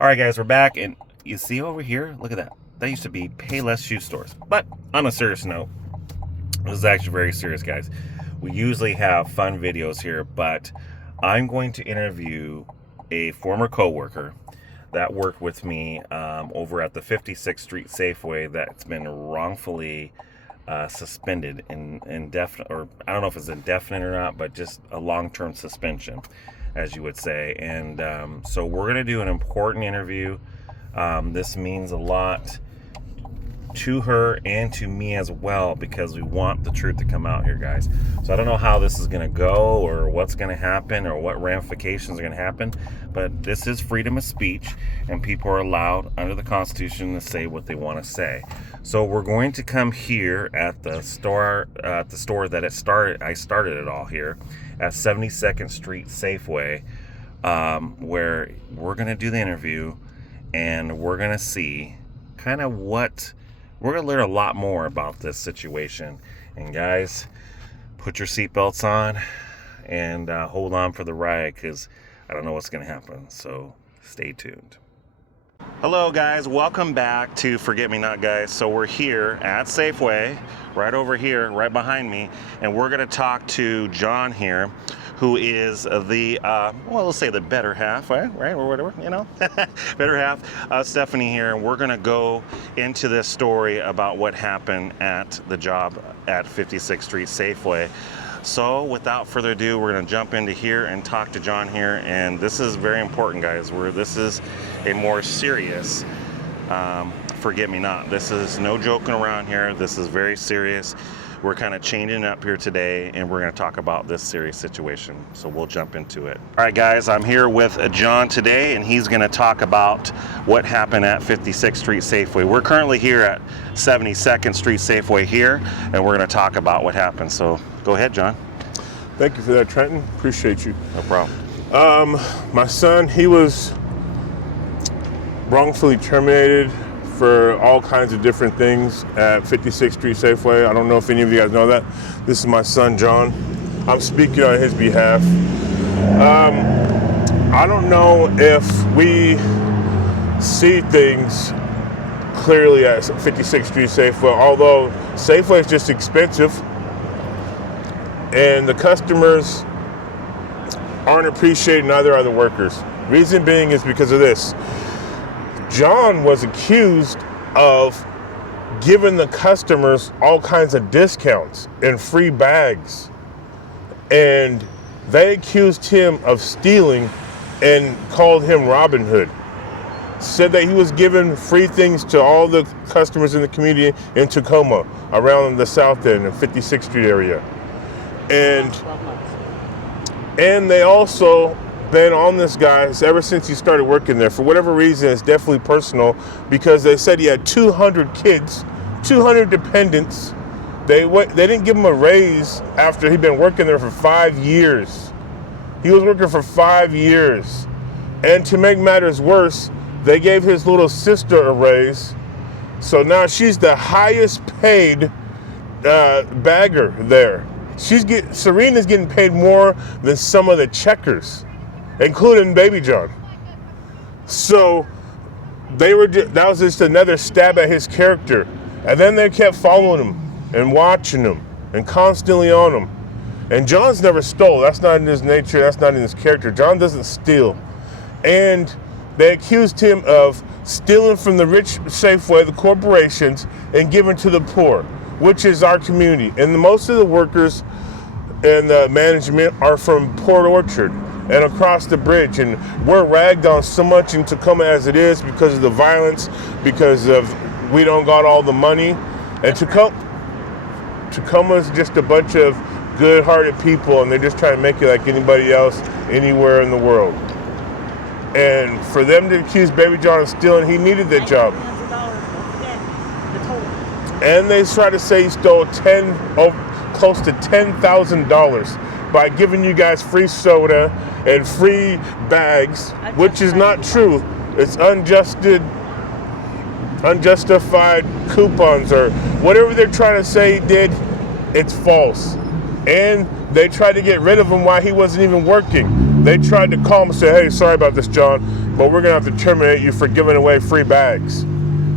All right, guys, we're back, and you see over here, look at that. That used to be Payless shoe stores. But on a serious note, this is actually very serious, guys. We usually have fun videos here, but I'm going to interview a former coworker that worked with me over at the 56th Street Safeway that's been wrongfully suspended in indefinite, or I don't know if it's indefinite or not, but just a long-term suspension, as you would say. And so we're going to do an important interview. This means a lot to her and to me as well, because we want the truth to come out here, guys. So I don't know how this is going to go, or what's going to happen, or what ramifications are going to happen, but this is freedom of speech, and people are allowed under the Constitution to say what they want to say. So we're going to come here at the store that I started it all here at 72nd Street Safeway, where we're going to do the interview, and we're going to see kind of we're going to learn a lot more about this situation. And guys, put your seatbelts on and hold on for the ride, because I don't know what's going to happen. So stay tuned. Hello, guys. Welcome back to Forget Me Not, guys. So we're here at Safeway, right over here, right behind me. And we're going to talk to John here, who is the, well, let's say the better half, right? Or whatever, you know, better half, Stephanie here. And we're going to go into this story about what happened at the job at 56th Street Safeway. So without further ado, we're going to jump into here and talk to John here. And this is very important, guys. This is a more serious Forget Me Not. This is no joking around here. This is very serious. We're kind of changing up here today, and we're going to talk about this serious situation. So we'll jump into it. All right, guys, I'm here with John today, and he's going to talk about what happened at 56th Street Safeway. We're currently here at 72nd Street Safeway here, and we're going to talk about what happened. So go ahead, John. Thank you for that, Trenton. Appreciate you. No problem. My son, he was wrongfully terminated for all kinds of different things at 56th Street Safeway. I don't know if any of you guys know that. This is my son, John. I'm speaking on his behalf. I don't know if we see things clearly at 56th Street Safeway, although Safeway is just expensive and the customers aren't appreciating, neither are the workers. Reason being is because of this. John was accused of giving the customers all kinds of discounts and free bags. And they accused him of stealing and called him Robin Hood. Said that he was giving free things to all the customers in the community in Tacoma, around the south end of 56th Street area. And they also been on this guy ever since he started working there. For whatever reason, it's definitely personal, because they said he had 200 kids, 200 dependents. They didn't give him a raise after he'd been working there for 5 years. He was working for 5 years. And to make matters worse, they gave his little sister a raise. So now she's the highest paid bagger there. Serena's getting paid more than some of the checkers, including Baby John. So that was just another stab at his character. And then they kept following him and watching him and constantly on him. And John's never stole. That's not in his nature. That's not in his character. John doesn't steal. And they accused him of stealing from the rich Safeway, the corporations, and giving to the poor, which is our community. And most of the workers and the management are from Port Orchard and across the bridge, and we're ragged on so much in Tacoma as it is because of the violence, because of we don't got all the money. And Tacoma is just a bunch of good-hearted people, and they're just trying to make it like anybody else anywhere in the world. And for them to accuse Baby John of stealing, he needed that job. And they try to say he stole close to $10,000 by giving you guys free soda and free bags, which is not true. It's unjustified coupons or whatever they're trying to say he did. It's false. And they tried to get rid of him while he wasn't even working. They tried to call him and say, hey, sorry about this, John. but we're going to have to terminate you for giving away free bags.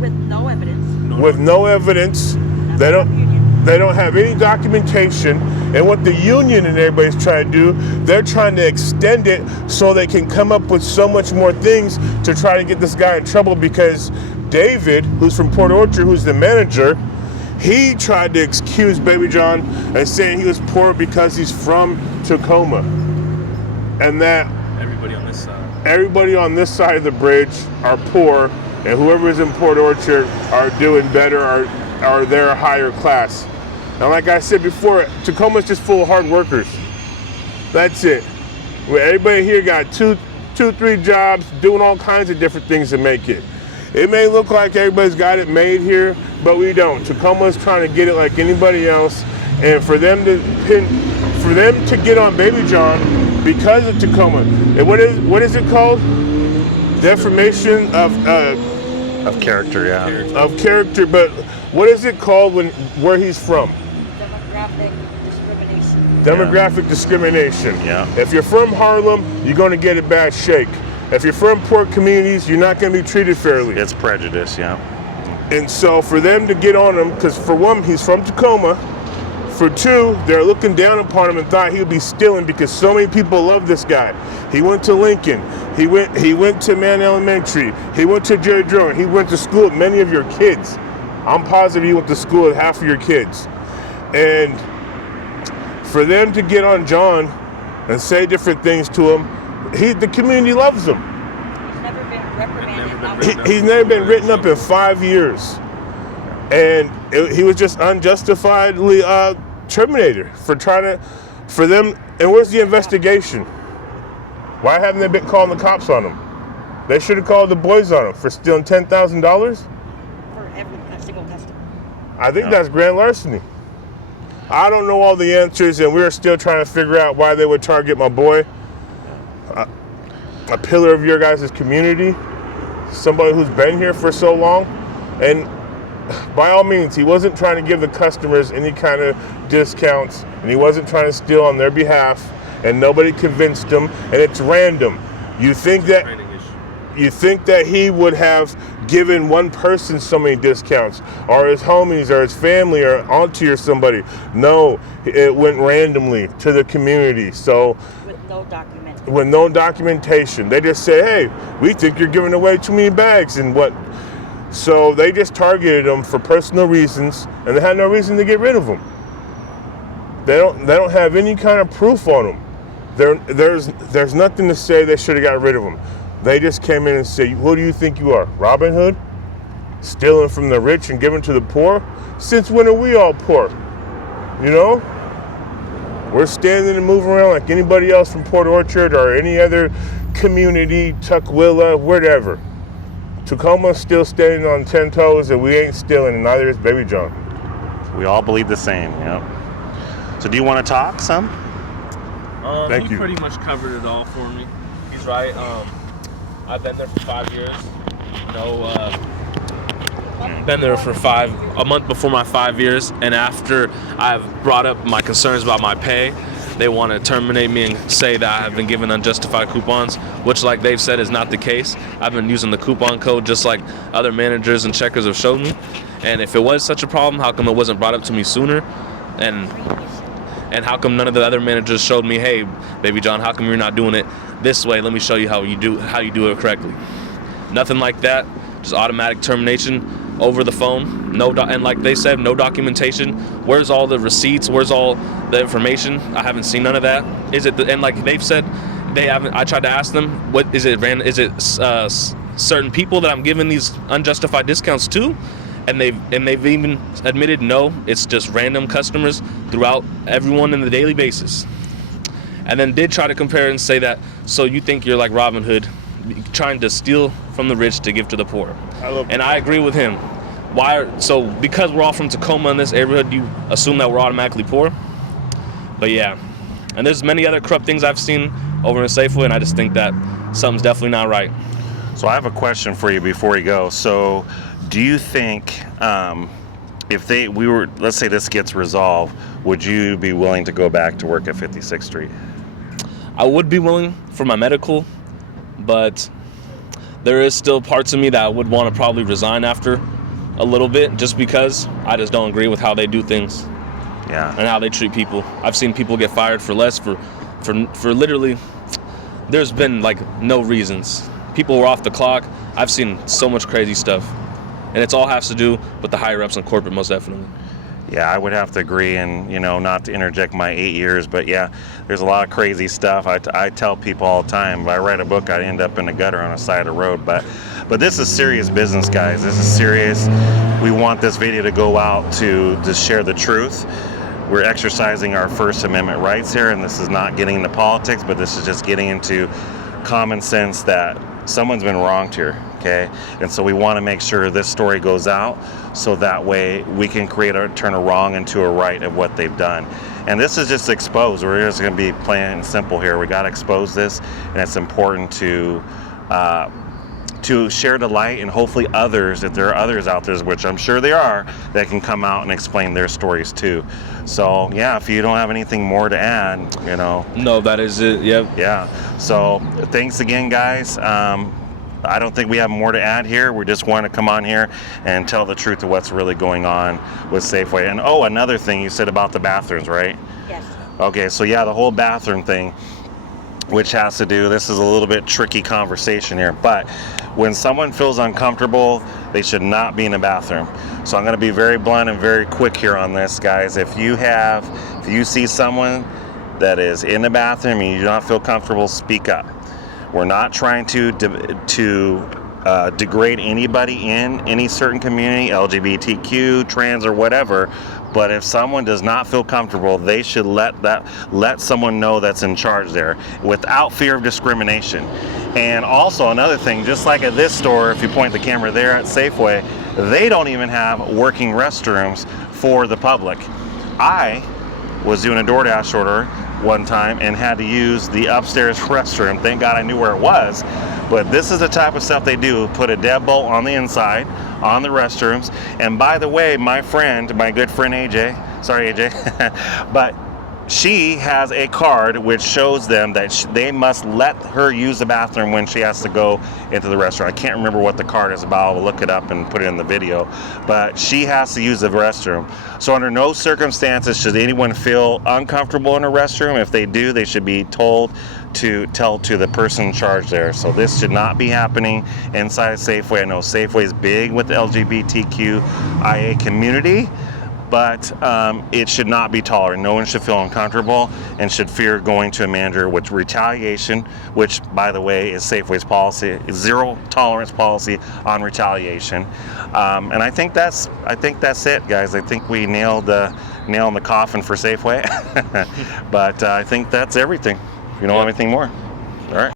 With no evidence. With no evidence. They don't have any documentation. And what the union and everybody's trying to do, they're trying to extend it so they can come up with so much more things to try to get this guy in trouble, because David, who's from Port Orchard, who's the manager, he tried to excuse Baby John and saying he was poor because he's from Tacoma. And that everybody on this side. Everybody on this side of the bridge are poor, and whoever is in Port Orchard are doing better, are they're higher class. And like I said before, Tacoma's just full of hard workers. That's it. Everybody here got two, 3 jobs, doing all kinds of different things to make it. It may look like everybody's got it made here, but we don't. Tacoma's trying to get it like anybody else, and for them to get on Baby John because of Tacoma. And what is it called? Defamation of character, yeah. Of character, but what is it called where he's from? Demographic discrimination. Demographic discrimination. Yeah. If you're from Harlem, you're going to get a bad shake. If you're from poor communities, you're not going to be treated fairly. It's prejudice, yeah. And so for them to get on him, because for one, he's from Tacoma. For two, they're looking down upon him and thought he would be stealing because so many people love this guy. He went to Lincoln. He went to Mann Elementary. He went to Jerry Drone. He went to school with many of your kids. I'm positive he went to school with half of your kids. And for them to get on John and say different things to him, the community loves him. He's never been reprimanded. He's never been written up in 5 years. And he was just unjustifiably terminated for them. And where's the investigation? Why haven't they been calling the cops on him? They should have called the boys on him for stealing $10,000. For every single customer. I think that's grand larceny. I don't know all the answers, and we're still trying to figure out why they would target my boy. A pillar of your guys' community, somebody who's been here for so long. And by all means, he wasn't trying to give the customers any kind of discounts, and he wasn't trying to steal on their behalf, and nobody convinced him, and it's random. You think that he would have given one person so many discounts, or his homies, or his family, or auntie, or somebody. No, it went randomly to the community. So with no documentation. They just said, hey, we think you're giving away too many bags, and what? So they just targeted him for personal reasons, and they had no reason to get rid of him. They don't have any kind of proof on him. There's nothing to say they should have got rid of him. They just came in and said, who do you think you are? Robin Hood? Stealing from the rich and giving to the poor? Since when are we all poor? You know? We're standing and moving around like anybody else from Port Orchard or any other community, Tukwila, whatever. Tacoma's still standing on 10 toes, and we ain't stealing, and neither is Baby John. We all believe the same, yeah. So do you want to talk some? Thank he you. Pretty much covered it all for me. He's right. I've been there for 5 years. Been there for a month before my 5 years, and after I've brought up my concerns about my pay, they want to terminate me and say that I have been given unjustified coupons, which, like they've said, is not the case. I've been using the coupon code just like other managers and checkers have showed me. And if it was such a problem, how come it wasn't brought up to me sooner? And how come none of the other managers showed me, hey, Baby John, how come you're not doing it this way? Let me show you how you do it correctly. Nothing like that. Just automatic termination over the phone. And like they said, no documentation. Where's all the receipts? Where's all the information? I haven't seen none of that. And like they've said, they haven't. I tried to ask them, what is it? Is it certain people that I'm giving these unjustified discounts to? And they've even admitted no, it's just random customers throughout everyone on the daily basis. And then did try to compare and say that, so you think you're like Robin Hood, trying to steal from the rich to give to the poor. I agree with him. So because we're all from Tacoma in this neighborhood, you assume that we're automatically poor? But yeah. And there's many other corrupt things I've seen over in Safeway, and I just think that something's definitely not right. So I have a question for you before you go. So do you think let's say this gets resolved, would you be willing to go back to work at 56th Street? I would be willing for my medical, but there is still parts of me that would want to probably resign after a little bit, just because I just don't agree with how they do things Yeah. and how they treat people. I've seen people get fired for less for literally, there's been like no reasons. People were off the clock. I've seen so much crazy stuff, and it's all has to do with the higher ups in corporate, most definitely. Yeah, I would have to agree, and not to interject my 8 years, but yeah, there's a lot of crazy stuff. I tell people all the time, if I write a book, I end up in a gutter on the side of the road. But this is serious business, guys. This is serious. We want this video to go out to share the truth. We're exercising our First Amendment rights here, and this is not getting into politics, but this is just getting into common sense that someone's been wronged here, okay? And so we want to make sure this story goes out, so that way we can turn a wrong into a right of what they've done. And this is just exposed. We're just going to be plain and simple here. We got to expose this, and it's important to share the light, and hopefully others, if there are others out there, which I'm sure there are, that can come out and explain their stories too. So yeah, if you don't have anything more to add, No, that is it. Yep. yeah. So thanks again, guys. I don't think we have more to add here. We just want to come on here and tell the truth of what's really going on with Safeway. And another thing you said about the bathrooms, right? Yes. Okay, so yeah, the whole bathroom thing, which has to do, this is a little bit tricky conversation here, but when someone feels uncomfortable, they should not be in a bathroom. So I'm going to be very blunt and very quick here on this, guys. If you see someone that is in the bathroom and you do not feel comfortable, speak up. We're not trying to degrade anybody in any certain community, LGBTQ, trans, or whatever. But if someone does not feel comfortable, they should let someone know that's in charge there, without fear of discrimination. And also another thing, just like at this store, if you point the camera there at Safeway, they don't even have working restrooms for the public. I was doing a DoorDash order one time and had to use the upstairs restroom. Thank God I knew where it was. But this is the type of stuff they do. Put a deadbolt on the inside, on the restrooms. And by the way, my good friend AJ, sorry AJ, but she has a card which shows them that they must let her use the bathroom when she has to go into the restaurant. I can't remember what the card is about. I'll look it up and put it in the video. But she has to use the restroom. So under no circumstances should anyone feel uncomfortable in a restroom. If they do, they should be told to tell to the person in charge there. So this should not be happening inside of Safeway. I know Safeway is big with the LGBTQIA community, but it should not be tolerated. No one should feel uncomfortable and should fear going to a manager with retaliation, which, by the way, is Safeway's policy, zero tolerance policy on retaliation. And I think that's it, guys. I think we nailed the nail in the coffin for Safeway. But I think that's everything. You don't have anything more? All right.